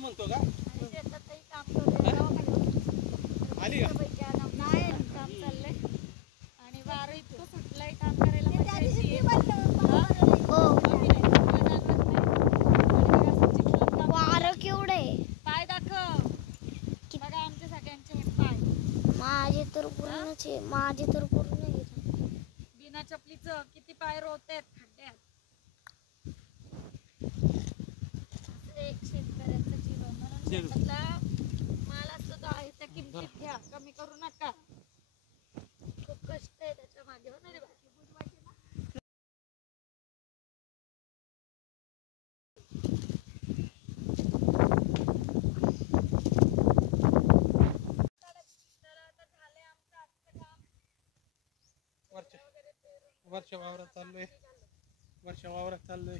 म्हणतो का? शेतातही काम आली काम चाललंय आणि वारं इतकं सुटलंय काम करायला वारं केवढं आहे. पाय दाखव बघा आमच्या सगळ्यांचे हे पाय. माझे तर पूर्णच आहे. माझे तर पूर्ण आहे. बिना चपलीचं किती पाय रोवतायत खड्ड्यात. एक शेतकऱ्याचं जीवन म्हणून शेतातला माल असतो तो आहे त्या किमतीत घ्या, कमी करू नका. खूप कष्ट आहे त्याच्या मागे. हो ना रे बाकी वरच्या वावरात चाललोय. वरच्या वावरात चाललोय.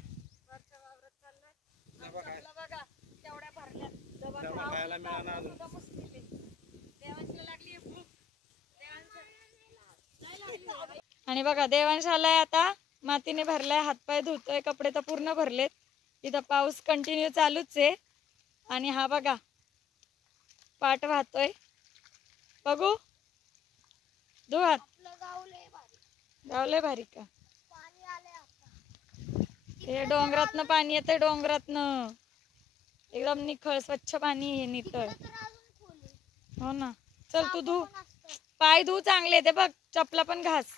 बघा तेवढ्या भरल्यात डबा खायला मिळाला अजून. लागली भूक. आणि बघा देवांश आलाय आता. मातीने भरलाय, हातपाय धुतोय, कपडे तर पूर्ण भरलेत. इथं पाऊस कंटिन्यू चालूच आहे. आणि हा बघा पाट वाहतोय. बघू धुवात गावलंय भारी का? हे डोंगरातनं पाणी येतंय. डोंगरातनं एकदम निखळ स्वच्छ पाणी आहे. नितळ. हो ना. चल तू धु पाय धु चांगले ते बघ. चपला पण घास.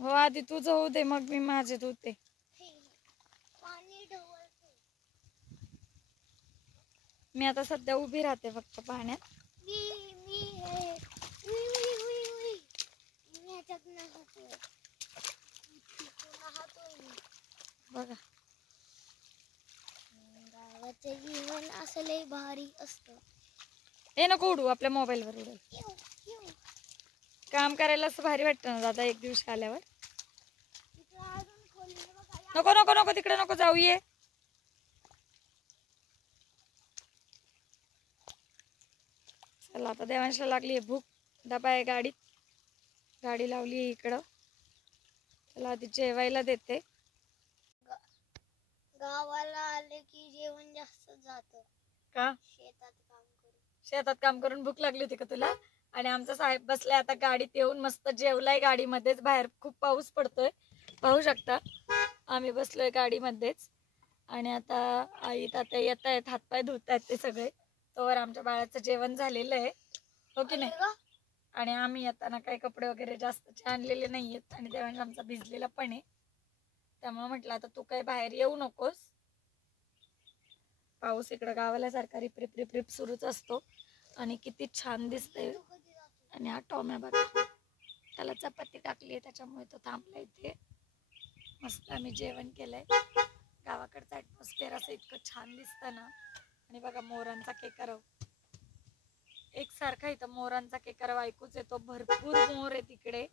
हो आधी तुझं होऊ दे मग मी माझे धुते. मी आता सध्या उभी राहते फक्त पाण्यात. बघा गावाचं जीवन असं लय भारी असतं. हे नको उडू आपल्या मोबाईलवर उडेल. काम करायला असं भारी वाटतं ना दादा एक दिवशी आल्यावर. नको नको नको तिकडे नको जाऊ. ये चला आता देवांशला लागली भूक. डबा आहे गाडीत. गाडी लावली आहे इकडं. चला आधी जेवायला देते. गावाला आले की जेवण जास्त जातं का? शेतात काम करून भूक लागली होती का तुला? आणि आमचा साहेब बसलाय आता गाडीत येऊन मस्त जेवलाय गाडीमध्येच. बाहेर खूप पाऊस पडतोय पाहू शकता. आम्ही बसलोय गाडीमध्येच. आणि आता आई तात्या येत आहेत, हातपाय धुत आहेत ते सगळे. तोवर आमच्या बाळाचं जेवण झालेलं आहे. हो की नाही? आणि आम्ही येताना काही कपडे वगैरे जास्तचे आणलेले नाहीयेत. आणि देवांश आमचा भिजलेला पण आहे. त्यामुळे म्हटलं आता तू काही बाहेर येऊ नकोस. पाऊस इकडं गावाला सारखा रिप रिप रिप रिप सुरूच असतो. आणि किती छान दिसतंय. आणि हा टॉम्या बघा त्याला चपाती टाकली आहे त्याच्यामुळे तो थांबला इथे. मस्त आम्ही जेवण केलंय. गावाकडचं ॲटमॉस्फिअर असं इतकं छान दिसतं ना. आणि बघा मोरांचा केकरव एकसारखा इथं मोरांचा केकरव ऐकूच येतो. भरपूर मोर आहे तिकडे.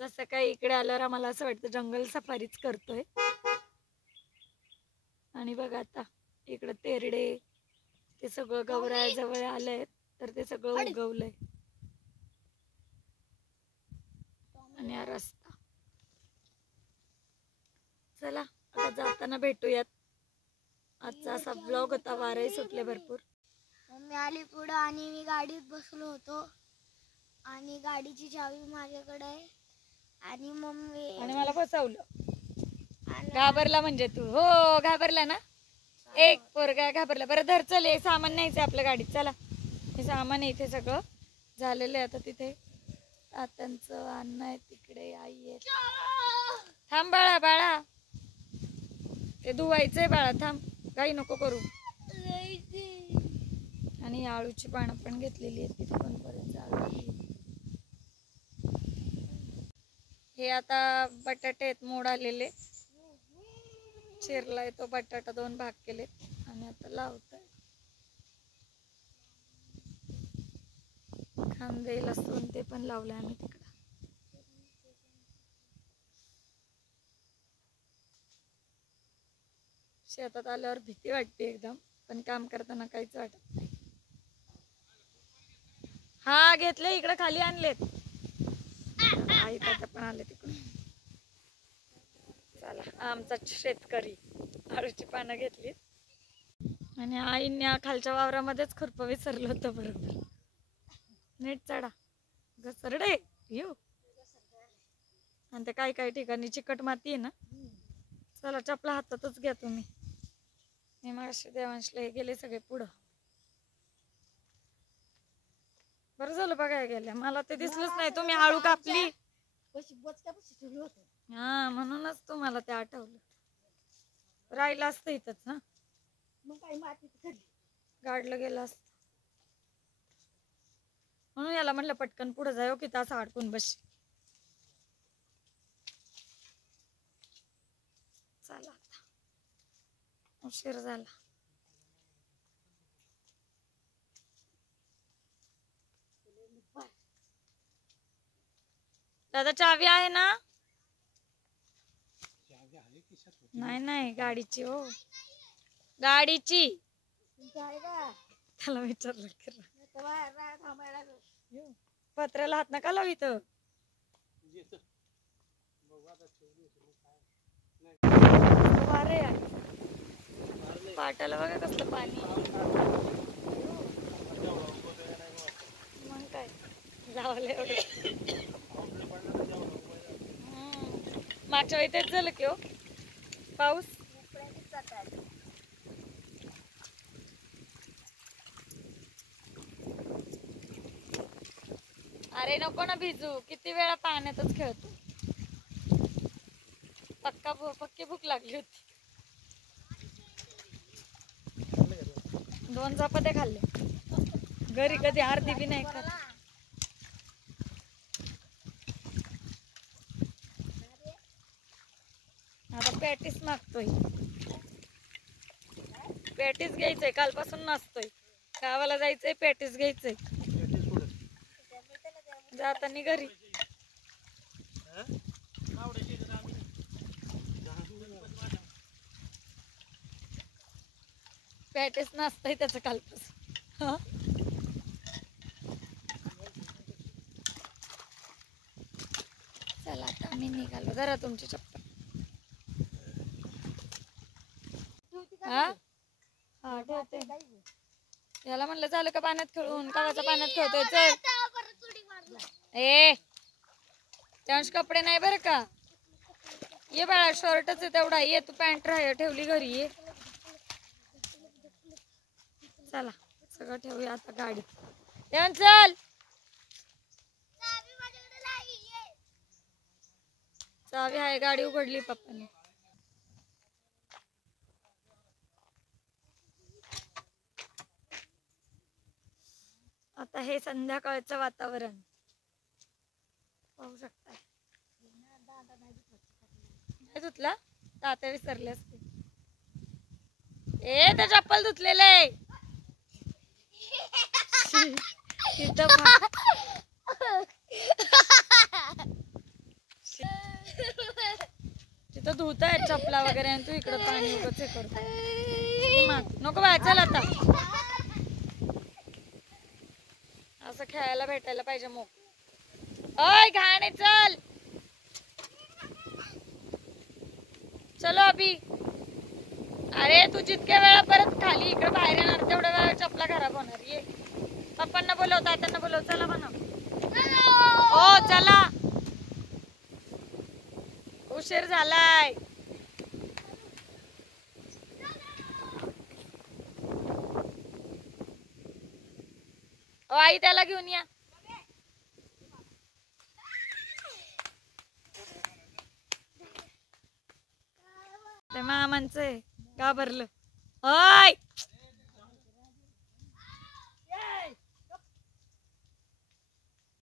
जसं काही इकडे आल्यावर आम्हाला असं वाटतं जंगल सफारीच करतोय. आणि बघा आता इकडं तेरडे ते सगळं गौरायाजवळ आलंय तर ते सगळं उगवलंय. आणि हा रस्ता. चला आता जाताना भेटूयात. आजचा असा ब्लॉग होता. वारे सुटले भरपूर. मम्मी आली पुढं आणि मी गाडीत बसलो होतो. आणि गाडीची चावी माझ्याकडे आहे. आणि मम्मी आणि मला फसवलं. घाबरला म्हणजे तू. हो घाबरला ना. एक पोरगा घाबरला. बरं धर चल हे सामान न्यायचं आपल्या गाडीत. चला हे सामान इथे सगळं झालेलं आहे. आता तिथे तात्यांचं अन्न आहे तिकडे आई आहे. थांब बाळा बाळा ते धुवायचंय बाळा. थांब काही नको करू. आणि आळूची पानं पण घेतलेली आहेत तिथे पण परत आळू. हे आता बटाटे आहेत मोड आलेले. चिरलाय तो बटाटा 2 भाग केले आणि आता लावतोय. कांदे लसूण ते पण लावलंय आम्ही तिकडं. शेतात आल्यावर भीती वाटते एकदम. पण काम करताना काहीच वाटत नाही. हा घेतले इकडे खाली आणलेत. आई तात्या पण आले तिकडून. चला आमचा शेतकरी आळूची पानं घेतली. आणि आईने खालच्या वावरामध्येच खुरप विसरलं होतं बरोबर. नीट चढा घसरडे येऊ. आणि ते काही काही ठिकाणी चिकट माती आहे ना. चला चपला हातातच घ्या तुम्ही. मी मागाशी देवांशला हे गेले सगळे पुढं. बरं झालं बघायला गेल्या, मला ते दिसलंच नाही. तुम्ही आळू कापली हा म्हणूनच तुम्हाला ते आठवलं. राहिलं असतं इथंच ना, गाडलं गेलं असत. म्हणून याला म्हणलं पटकन पुढे जायो की तास अडकून बस. चला आता उशीर झाला. दादा चावी आहे ना? नाही नाही गाडीची हो, गाडीची. त्याला विचारलं पत्र्याला हात नका लावू इथं. वारे पाटाला बघा कसलं पाणी. मग काय जावलं एवढं. मागच्या वेळी तेच झालं की हो पाऊस. अरे नको ना भिजू, किती वेळा पाण्यातच खेळतो. पक्की भूक लागली होती. 2 चपात्या खाल्ले घरी, कधी अर्धी बी नाही खात. आता पॅटीस मागतोय. पॅटीस घ्यायचंय, कालपासून नाचतोय. गावाला जायचंय, पॅटीस घ्यायचंय. जातानी घरी पॅटीस नाचतंय त्याचं कालपासून. चला आता आम्ही निघालो. जरा तुमची चप्पल. हा हा ठेवते. याला म्हणलं झालं का पाण्यात खेळून, कावाचा पाण्यात खेळतोय. चल ए त्यांश कपडे नाही बरं का. ये बाळा शर्टच आहे तेवढा. ये तू पॅन्ट ठेवली घरी. ये चला सगळं ठेवूया आता गाडीत. देवान चल. चावी आहे, गाडी उघडली पप्पाने. आता हे संध्याकाळचं वातावरण पाहू शकताय. नाही धुतला तात्या विसरले असते. ए ते चप्पल धुतलेले तिथं धुत आहेत चपला वगैरे आणि तू इकडं पाणी उगच हे करतो. नको बाय चल आता. असं खेळायला भेटायला पाहिजे. मग ओय घाणे चल. चलो अभि. अरे तू जितक्या वेळा परत खाली इकडे बाहेर येणार तेवढ्या वेळा चपला खराब होणार. ये पप्पांना बोलव, तात्यांना बोलव. चला म्हणा. हो चला उशीर झालाय. ओ आई त्याला घेऊन या. ते मामांचं आहे. घाबरलं. ओय